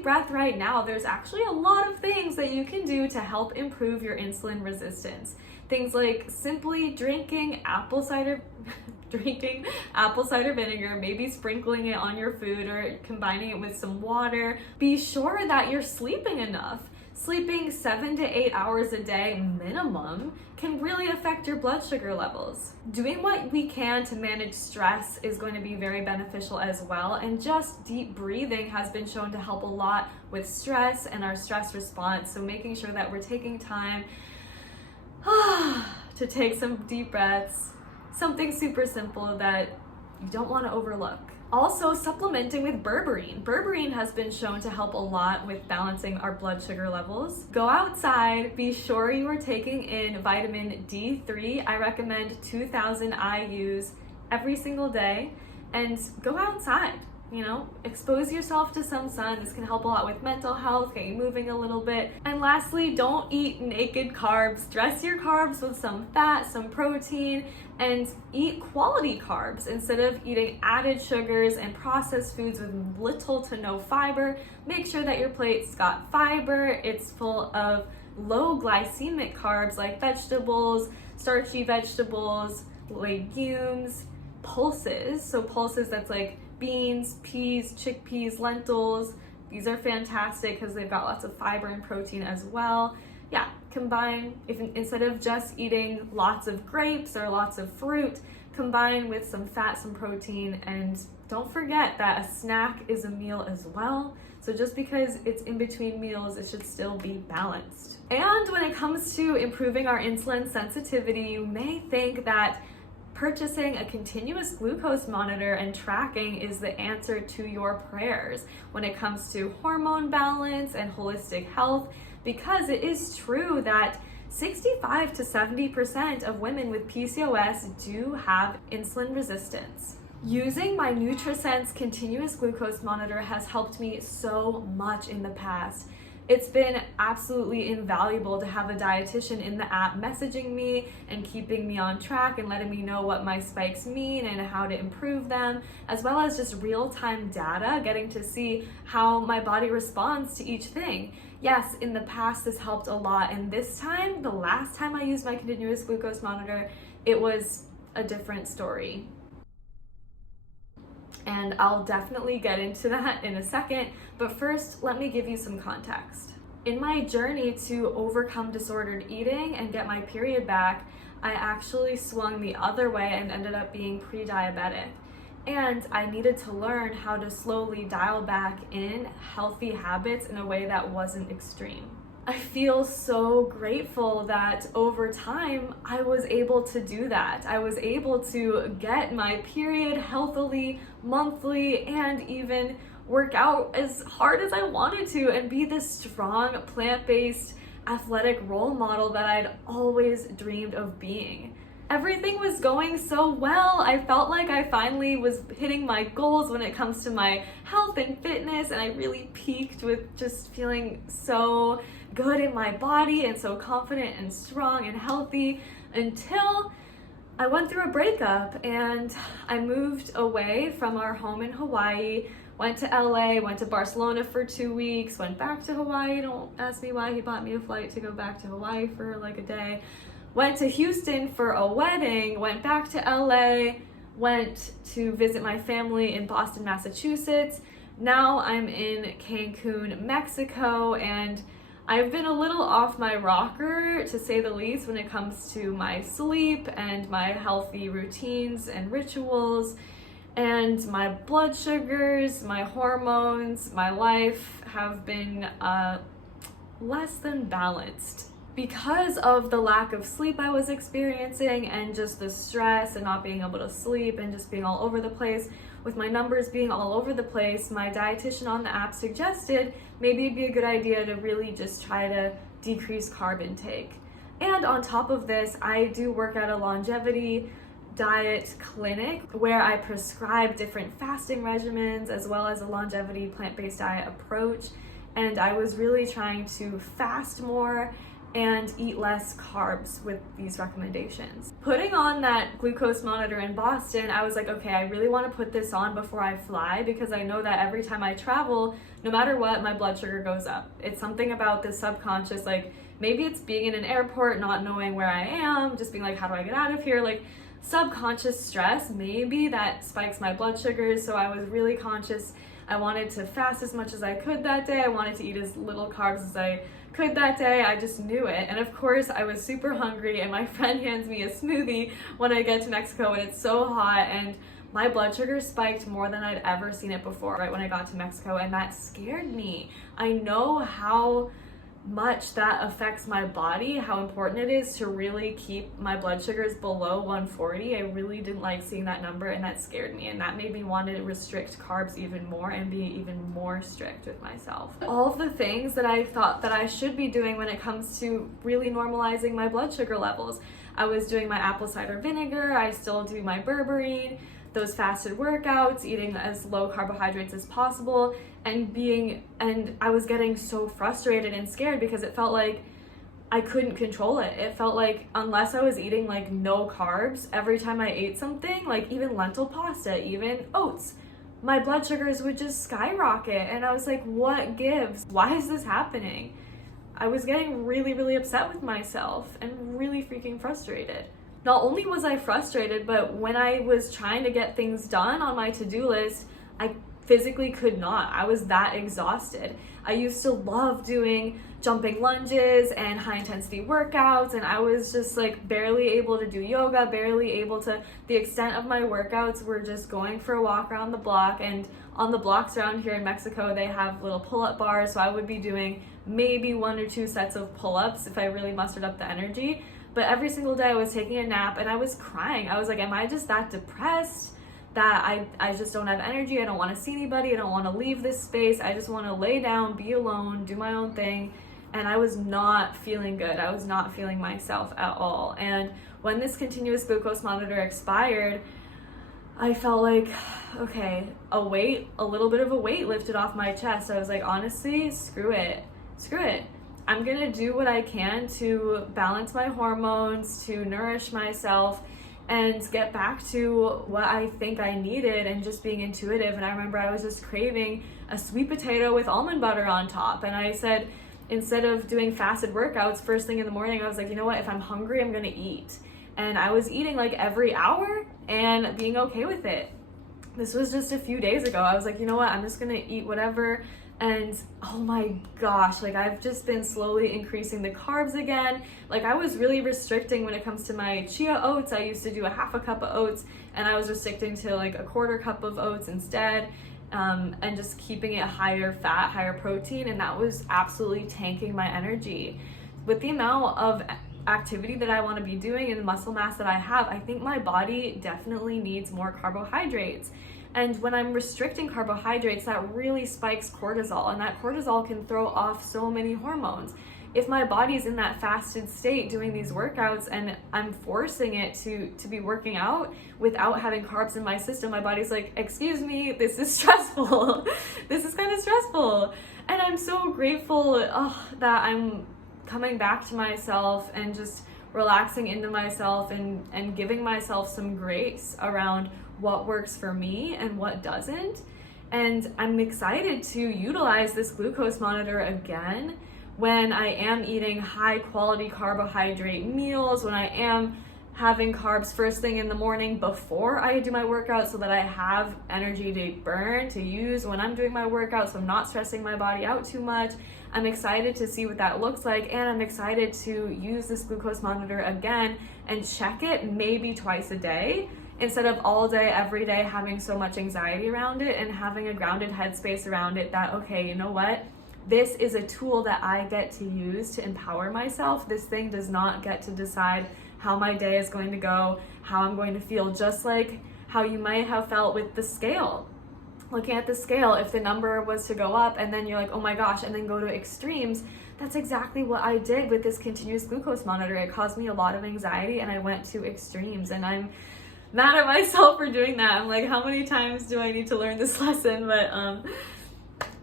deep breath right now, there's actually a lot of things that you can do to help improve your insulin resistance. Things like simply drinking apple cider vinegar, maybe sprinkling it on your food or combining it with some water. Be sure that you're sleeping enough. Sleeping 7 to 8 hours a day minimum can really affect your blood sugar levels. Doing what we can to manage stress is going to be very beneficial as well, and just deep breathing has been shown to help a lot with stress and our stress response. So making sure that we're taking time to take some deep breaths, something super simple that you don't want to overlook. Also, supplementing with berberine. Berberine has been shown to help a lot with balancing our blood sugar levels. Go outside, be sure you are taking in vitamin D3. I recommend 2,000 IUs every single day, and go outside. Expose yourself to some sun. This can help a lot with mental health, get you moving a little bit. And lastly, don't eat naked carbs. Dress your carbs with some fat, some protein, and eat quality carbs instead of eating added sugars and processed foods with little to no fiber. Make sure that your plate's got fiber. It's full of low glycemic carbs like vegetables, starchy vegetables, legumes, pulses. So pulses, that's like beans, peas, chickpeas, lentils. These are fantastic because they've got lots of fiber and protein as well. Yeah, combine, instead of just eating lots of grapes or lots of fruit, combine with some fat, some protein, and don't forget that a snack is a meal as well. So just because it's in between meals, it should still be balanced. And when it comes to improving our insulin sensitivity, you may think that purchasing a continuous glucose monitor and tracking is the answer to your prayers when it comes to hormone balance and holistic health, because it is true that 65 to 70% of women with PCOS do have insulin resistance. Using my Nutrisense continuous glucose monitor has helped me so much in the past. It's been absolutely invaluable to have a dietitian in the app messaging me and keeping me on track and letting me know what my spikes mean and how to improve them, as well as just real-time data, getting to see how my body responds to each thing. Yes, in the past this helped a lot, and this time, the last time I used my continuous glucose monitor, it was a different story. And I'll definitely get into that in a second, but first, let me give you some context. In my journey to overcome disordered eating and get my period back, I actually swung the other way and ended up being pre-diabetic. And I needed to learn how to slowly dial back in healthy habits in a way that wasn't extreme. I feel so grateful that over time I was able to do that. I was able to get my period healthily, monthly, and even work out as hard as I wanted to and be this strong, plant-based, athletic role model that I'd always dreamed of being. Everything was going so well. I felt like I finally was hitting my goals when it comes to my health and fitness, and I really peaked with just feeling so good in my body and so confident and strong and healthy, until I went through a breakup and I moved away from our home in Hawaii, went to LA, went to Barcelona for 2 weeks, went back to Hawaii. Don't ask me why he bought me a flight to go back to Hawaii for like a day. Went to Houston for a wedding, went back to LA, went to visit my family in Boston, Massachusetts. Now I'm in Cancun, Mexico, and I've been a little off my rocker, to say the least, when it comes to my sleep and my healthy routines and rituals, and my blood sugars, my hormones, my life have been less than balanced. Because of the lack of sleep I was experiencing and just the stress and not being able to sleep and just being all over the place, with my numbers being all over the place, my dietitian on the app suggested maybe it'd be a good idea to really just try to decrease carb intake. And on top of this, I do work at a longevity diet clinic where I prescribe different fasting regimens as well as a longevity plant-based diet approach. And I was really trying to fast more and eat less carbs with these recommendations. Putting on that glucose monitor in Boston, I was like, okay, I really want to put this on before I fly, because I know that every time I travel, no matter what, my blood sugar goes up. It's something about the subconscious, like maybe it's being in an airport, not knowing where I am, just being like, how do I get out of here? Like subconscious stress, maybe that spikes my blood sugars. So I was really conscious. I wanted to fast as much as I could that day. I wanted to eat as little carbs as I could that day. I just knew it. And of course I was super hungry, and my friend hands me a smoothie when I get to Mexico, and it's so hot, and my blood sugar spiked more than I'd ever seen it before right when I got to Mexico, and that scared me. I know how much that affects my body, how important it is to really keep my blood sugars below 140. I really didn't like seeing that number, and that scared me, and that made me want to restrict carbs even more and be even more strict with myself. All of the things that I thought that I should be doing when it comes to really normalizing my blood sugar levels. I was doing my apple cider vinegar, I still do my berberine, those fasted workouts, eating as low carbohydrates as possible, and I was getting so frustrated and scared because it felt like I couldn't control it. It felt like unless I was eating like no carbs, every time I ate something, like even lentil pasta, even oats, my blood sugars would just skyrocket. And I was like, what gives? Why is this happening? I was getting really, really upset with myself and really freaking frustrated. Not only was I frustrated, but when I was trying to get things done on my to-do list, I physically could not. I was that exhausted. I used to love doing jumping lunges and high intensity workouts, and I was just like barely able to do yoga, barely able to, the extent of my workouts were just going for a walk around the block. And on the blocks around here in Mexico, they have little pull-up bars, so I would be doing maybe 1 or 2 sets of pull-ups if I really mustered up the energy. But every single day I was taking a nap and I was crying. I was like, am I just that depressed that I just don't have energy? I don't want to see anybody. I don't want to leave this space. I just want to lay down, be alone, do my own thing. And I was not feeling good. I was not feeling myself at all. And when this continuous glucose monitor expired, I felt like, okay, a little bit of a weight lifted off my chest. I was like, honestly, screw it. I'm gonna do what I can to balance my hormones, to nourish myself, and get back to what I think I needed, and just being intuitive. And I remember I was just craving a sweet potato with almond butter on top. And I said, instead of doing fasted workouts first thing in the morning, I was like, you know what, if I'm hungry, I'm gonna eat. And I was eating like every hour and being okay with it. This was just a few days ago. I was like, you know what, I'm just gonna eat whatever. And oh my gosh, like I've just been slowly increasing the carbs again. Like I was really restricting when it comes to my chia oats. I used to do a half a cup of oats, and I was restricting to like a 1/4 cup of oats instead, and just keeping it higher fat, higher protein. And that was absolutely tanking my energy. With the amount of activity that I want to be doing and the muscle mass that I have, I think my body definitely needs more carbohydrates. And when I'm restricting carbohydrates, that really spikes cortisol, and that cortisol can throw off so many hormones. If my body's in that fasted state doing these workouts and I'm forcing it to be working out without having carbs in my system, my body's like, excuse me, this is stressful. This is kind of stressful. And I'm so grateful that I'm coming back to myself and just relaxing into myself and giving myself some grace around what works for me and what doesn't. And I'm excited to utilize this glucose monitor again when I am eating high quality carbohydrate meals, when I am having carbs first thing in the morning before I do my workout, so that I have energy to burn, to use when I'm doing my workout, so I'm not stressing my body out too much. I'm excited to see what that looks like, and I'm excited to use this glucose monitor again and check it maybe twice a day, instead of all day, every day, having so much anxiety around it, and having a grounded headspace around it that, okay, you know what? This is a tool that I get to use to empower myself. This thing does not get to decide how my day is going to go, how I'm going to feel, just like how you might have felt with the scale. Looking at the scale, if the number was to go up and then you're like, oh my gosh, and then go to extremes, that's exactly what I did with this continuous glucose monitor. It caused me a lot of anxiety, and I went to extremes, and I'm mad at myself for doing that. I'm like, how many times do I need to learn this lesson? But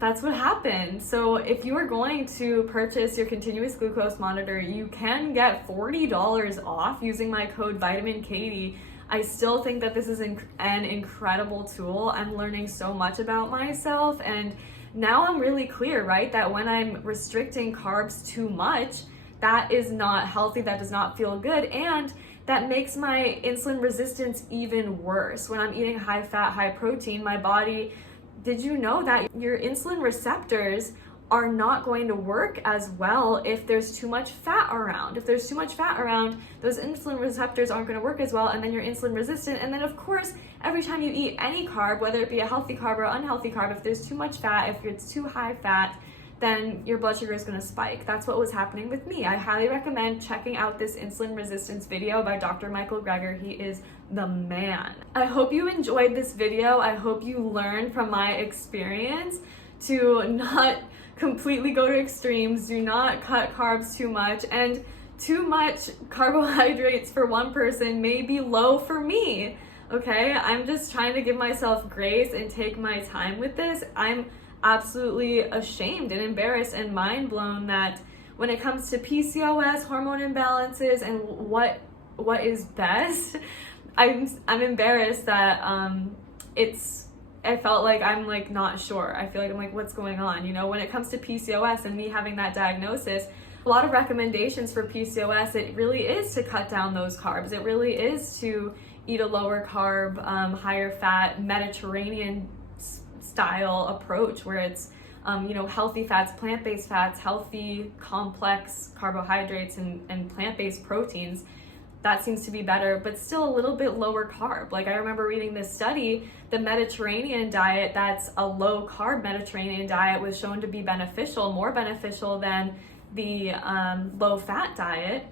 that's what happened. So if you are going to purchase your continuous glucose monitor, you can get $40 off using my code Vitamin Katie. I still think that this is an incredible tool. I'm learning so much about myself, and now I'm really clear, right? That when I'm restricting carbs too much, that is not healthy, that does not feel good, and that makes my insulin resistance even worse. When I'm eating high fat, high protein, my body, did you know that your insulin receptors are not going to work as well if there's too much fat around? If there's too much fat around, those insulin receptors aren't going to work as well, and then you're insulin resistant. And then of course, every time you eat any carb, whether it be a healthy carb or unhealthy carb, if there's too much fat, if it's too high fat, then your blood sugar is going to spike. That's what was happening with me. I highly recommend checking out this insulin resistance video by Dr. Michael Greger. He is the man. I hope you enjoyed this video. I hope you learned from my experience to not completely go to extremes, do not cut carbs too much, and too much carbohydrates for one person may be low for me, okay? I'm just trying to give myself grace and take my time with this. I'm absolutely ashamed and embarrassed and mind blown that when it comes to PCOS, hormone imbalances, and what is best, I'm embarrassed that I felt like I'm like not sure. I feel like I'm like, what's going on? You know, when it comes to PCOS and me having that diagnosis, a lot of recommendations for PCOS, it really is to cut down those carbs. It really is to eat a lower carb, higher fat, Mediterranean style approach where it's healthy fats, plant-based fats, healthy complex carbohydrates and plant-based proteins. That seems to be better, but still a little bit lower carb. Like I remember reading this study, the Mediterranean diet, that's a low carb Mediterranean diet, was shown to be beneficial, more beneficial than the low fat diet.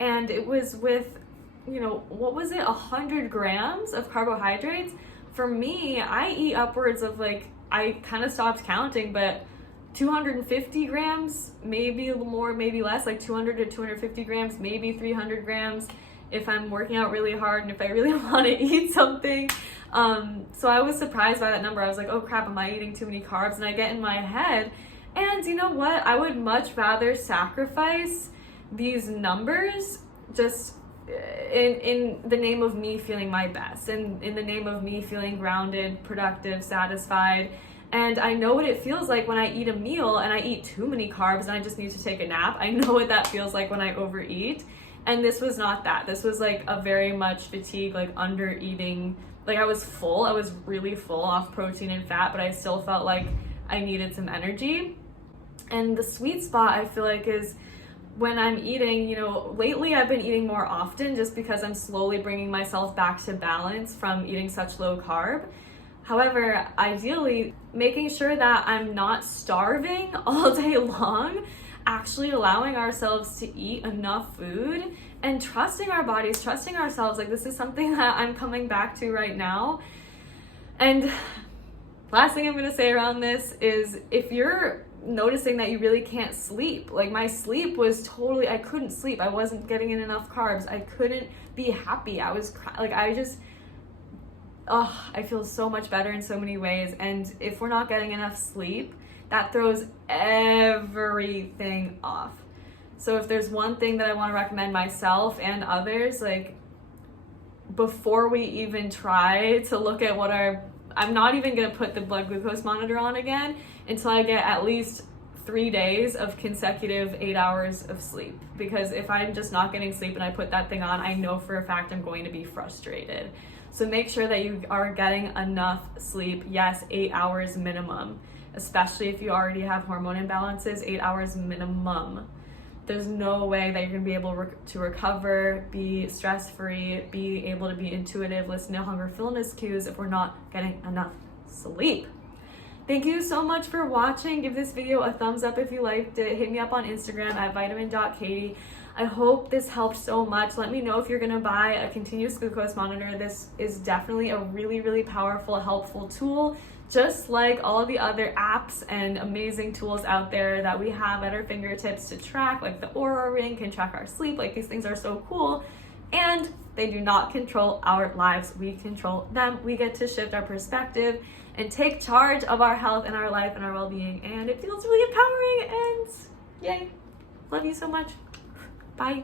And it was with, 100 grams of carbohydrates. For me, I eat upwards of I kind of stopped counting, but 250 grams, maybe more, maybe less, like 200 to 250 grams, maybe 300 grams if I'm working out really hard and if I really want to eat something. So I was surprised by that number. I was like, oh crap, am I eating too many carbs? And I get in my head, and you know what? I would much rather sacrifice these numbers just in the name of me feeling my best, and in the name of me feeling grounded, productive, satisfied. And I know what it feels like when I eat a meal and I eat too many carbs and I just need to take a nap. I know what that feels like when I overeat. And this was not that. This was like a very much fatigue, like under eating. Like I was full, I was really full off protein and fat, but I still felt like I needed some energy. And the sweet spot I feel like is when I'm eating, lately I've been eating more often just because I'm slowly bringing myself back to balance from eating such low carb. However, ideally, making sure that I'm not starving all day long, actually allowing ourselves to eat enough food and trusting our bodies, trusting ourselves. Like this is something that I'm coming back to right now. And last thing I'm going to say around this is if you're noticing that you really can't sleep, like my sleep was I couldn't sleep. I wasn't getting in enough carbs. I couldn't be happy. I was I feel so much better in so many ways. And if we're not getting enough sleep, that throws everything off. So if there's one thing that I want to recommend myself and others, like before we even try to look at I'm not even going to put the blood glucose monitor on again until I get at least 3 days of consecutive 8 hours of sleep. Because if I'm just not getting sleep and I put that thing on, I know for a fact I'm going to be frustrated. So make sure that you are getting enough sleep. Yes, 8 hours minimum, especially if you already have hormone imbalances, 8 hours minimum. There's no way that you're gonna be able to recover, be stress-free, be able to be intuitive, listen to hunger fullness cues if we're not getting enough sleep. Thank you so much for watching. Give this video a thumbs up if you liked it. Hit me up on Instagram at vitamin.katie. I hope this helped so much. Let me know if you're gonna buy a continuous glucose monitor. This is definitely a really, really powerful, helpful tool, just like all the other apps and amazing tools out there that we have at our fingertips to track, like the Oura Ring can track our sleep. Like these things are so cool. And They do not control our lives. We control them. We get to shift our perspective and take charge of our health and our life and our well-being. And it feels really empowering, and yay. Love you so much. Bye.